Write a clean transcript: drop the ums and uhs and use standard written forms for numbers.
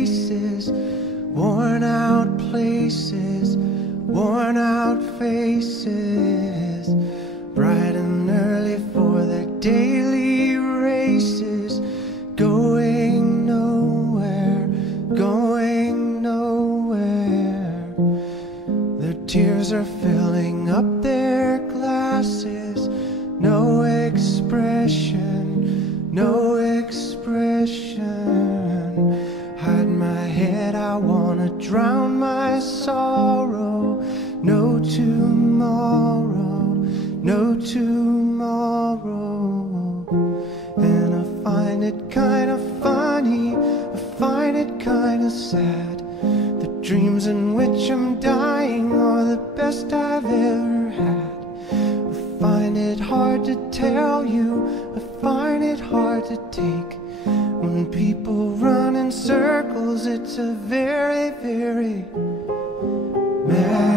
faces, worn out places, worn out faces, bright and early for their daily races, going nowhere, going nowhere. Their tears are filling up their glasses, no expression, no expression. Hide my head, I wanna drown my sorrow. No tomorrow, no tomorrow. And I find it kinda funny, I find it kinda sad. The dreams in which I'm dying are the best I've ever had. I find it hard to tell you, I find it hard to take. When people run in circles, it's a very, very mad